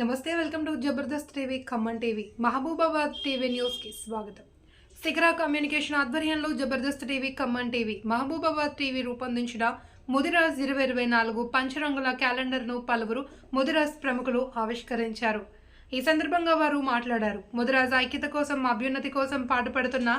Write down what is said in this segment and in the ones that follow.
నమస్తే welcome to Jabardasth TV Khammam TV Mahabubabad TV న్యూస్కి స్వాగతం. శిఖరా కమ్యూనికేషన్ ఆధ్వర్యంలో Jabardasth TV Khammam TV Mahabubabad TV రూపొందించిన ముదిరాజ్ ఇరవై ఇరవై నాలుగు పంచరంగుల క్యాలెండర్ను పలువురు ముదిరాజ్ ప్రముఖులు ఆవిష్కరించారు. ఈ సందర్భంగా వారు మాట్లాడారు. ముదిరాజ్ ఐక్యత కోసం అభ్యున్నతి కోసం పాటుపడుతున్న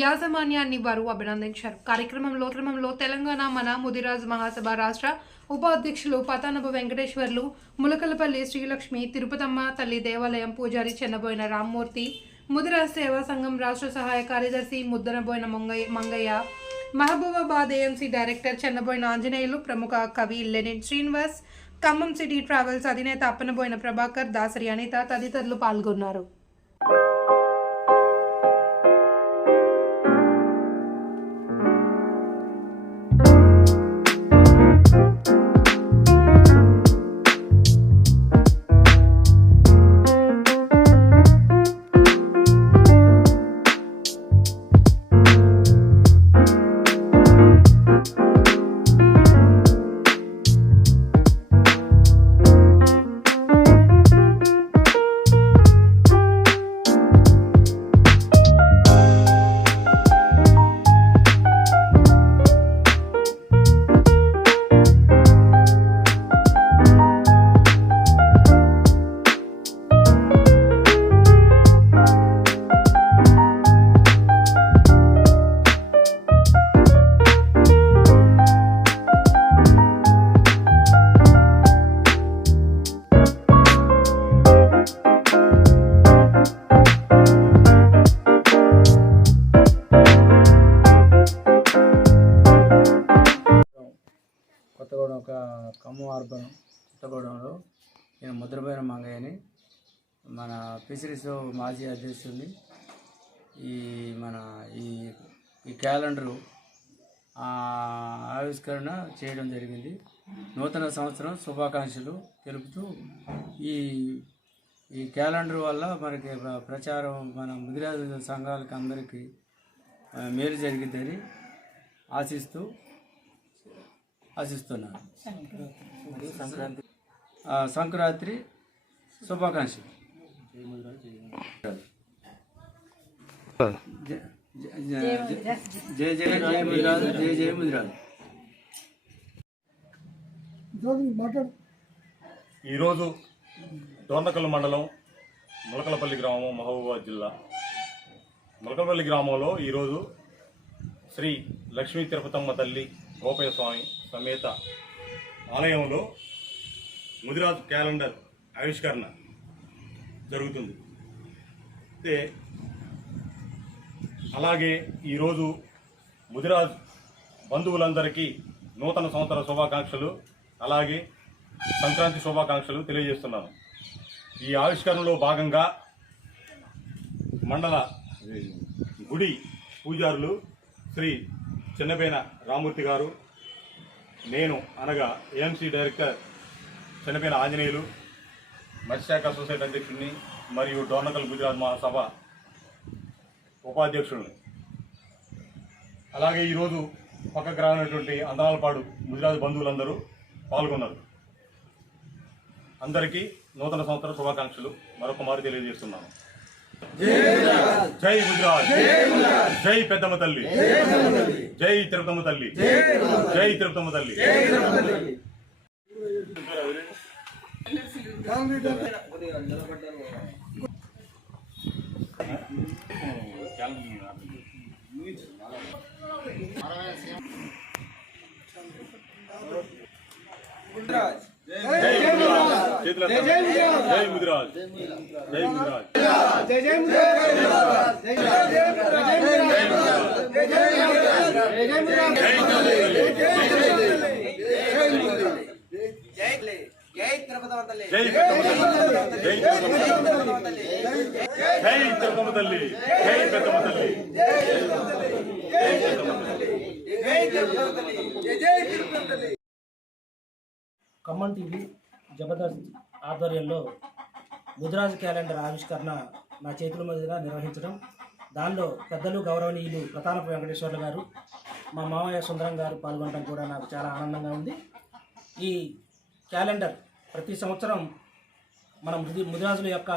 యాజమాన్యాన్ని వారు అభినందించారు. కార్యక్రమంలో క్రమంలో తెలంగాణ మన ముదిరాజ్ మహాసభ రాష్ట్ర ఉపాధ్యక్షులు పతానభ వెంకటేశ్వర్లు ములకలపల్లి శ్రీలక్ష్మి తిరుపతమ్మ తల్లి దేవాలయం పూజారి చెన్నబోయిన రామ్మూర్తి ముదిరాజ్ సేవా సంఘం రాష్ట్ర సహాయ కార్యదర్శి ముద్దనబోయిన మంగయ్య మంగయ్య మహబూబాబాద్ ఏఎంసీ డైరెక్టర్ చెన్నబోయిన ఆంజనేయులు ప్రముఖ కవి Lenin Srinivas Khammam city travels అధినేత అప్పనబోయిన ప్రభాకర్ దాసరి అనిత తదితరులు పాల్గొన్నారు. నేను ముద్రపోయిన మంగయ్యని మన ఫిషరీస్ మాజీ అధ్యక్షుడిని ఈ మన ఈ ఈ క్యాలెండరు ఆవిష్కరణ చేయడం జరిగింది. నూతన సంవత్సరం శుభాకాంక్షలు తెలుపుతూ ఈ ఈ క్యాలెండర్ వల్ల మనకి ప్రచారం మన ముదిరాజు సంఘాలకి అందరికీ మేలు జరిగిద్దని ఆశిస్తూ ఆశిస్తున్నాను. సంక్రాంతి. సంక్రాంతి శుభాకాంక్షలు. జ- జ- జ- జయ జయ జయ ముదిరాజు జయ జయ ముదిరాజు. ఈరోజు దోర్నకల్ మండలం ములకలపల్లి గ్రామం మహబూబాబాద్ జిల్లా. ములకలపల్లి గ్రామంలో ఈరోజు శ్రీ లక్ష్మీ తిరుపతమ్మ తల్లి గోపయ్య స్వామి సమేత ఆలయంలో ముదిరాజ్ క్యాలెండర్ ఆవిష్కరణ జరుగుతుంది. అయితే అలాగే ఈరోజు ముదిరాజ్ బంధువులందరికీ నూతన సంవత్సర శుభాకాంక్షలు అలాగే సంక్రాంతి శుభాకాంక్షలు తెలియజేస్తున్నాను. ఈ ఆవిష్కరణలో భాగంగా మండల గుడి పూజారులు శ్రీ చిన్నపేన రామూర్తి గారు నేను అనగా ఏఎంసీ డైరెక్టర్ చనిపోయిన ఆంజనేయులు మత్స్యశాఖ సొసైటీ అధ్యక్షుడిని మరియు డోర్నకల్ గుజరాత్ మహాసభ ఉపాధ్యక్షుడిని. అలాగే ఈరోజు పక్కకు రానటువంటి అందాలపాడు గుజరాత్ బంధువులందరూ పాల్గొన్నారు. అందరికీ నూతన సంవత్సర శుభాకాంక్షలు. మరొక మారు తెలియజేస్తున్నాను. జై గుజరాత్. జై పెద్దమ్మ తల్లి. జై తిరుపతమ్మ తల్లి. జై తిరుపతమ్మ తల్లి. జై గుజరాత్ చేతులు ఎత్తండి. జై గుజరాత్ జై గుజరాత్ జై తిరుపతి తల్లి జై పెద్దమ్మ తల్లి జై తల్లి పెద్దమ్మ జై తల్లి ఖమ్మం టీవీ జబర్దస్త్ ఆధ్వర్యంలో ముదిరాజు క్యాలెండర్ ఆవిష్కరణ నా చేతుల మీదుగా నిర్వహించడం. దానిలో పెద్దలు గౌరవనీయులు ప్రతానపు వెంకటేశ్వర్లు గారు మా మామయ్య సుందరం గారు పాల్గొనడం కూడా నాకు చాలా ఆనందంగా ఉంది. ఈ క్యాలెండర్ ప్రతి సంవత్సరం మన మృది ముదిరాజుల యొక్క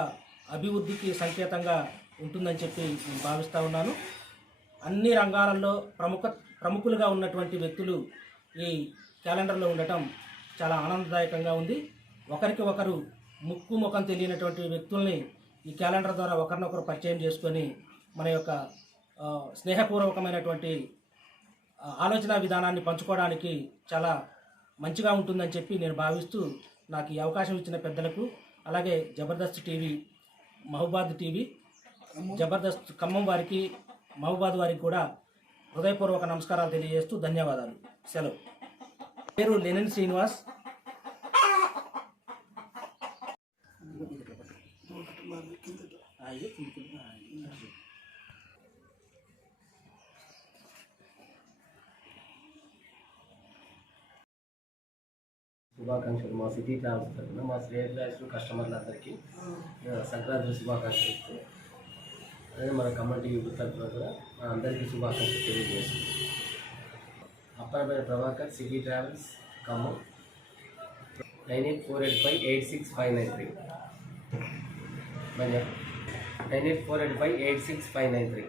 అభివృద్ధికి సంకేతంగా ఉంటుందని చెప్పి నేను భావిస్తూ ఉన్నాను. అన్ని రంగాలలో ప్రముఖ ప్రముఖులుగా ఉన్నటువంటి వ్యక్తులు ఈ క్యాలెండర్లో ఉండటం చాలా ఆనందదాయకంగా ఉంది. ఒకరికి ఒకరు ముక్కు ముఖం తెలియనటువంటి వ్యక్తుల్ని ఈ క్యాలెండర్ ద్వారా ఒకరినొకరు పరిచయం చేసుకొని మన యొక్క స్నేహపూర్వకమైనటువంటి ఆలోచన విధానాన్ని పంచుకోవడానికి చాలా మంచిగా ఉంటుందని చెప్పి నేను భావిస్తూ నాకు ఈ అవకాశం ఇచ్చిన పెద్దలకు అలాగే జబర్దస్త్ టీవీ మహబాద్ టీవీ జబర్దస్త్ ఖమ్మం వారికి మహబాద్ వారికి కూడా హృదయపూర్వక నమస్కారాలు తెలియజేస్తూ ధన్యవాదాలు. సెలవు. పేరు లెనిన్ శ్రీనివాస్. శుభాకాంక్షలు మా సిటీ ట్రావెల్స్ తరఫున మా శ్రేయభిలాషులు కస్టమర్లందరికీ ఆ, సంక్రాంతి శుభాకాంక్షలు. ఇస్తూ అదే మన ఖమ్మం టీవీ తరఫున కూడా అందరికీ శుభాకాంక్షలు తెలియజేస్తుంది Appanapalli Prabhakar city travels Khammam. Nine eight four eight five eight six five nine three. Nine eight four eight five eight six five nine three.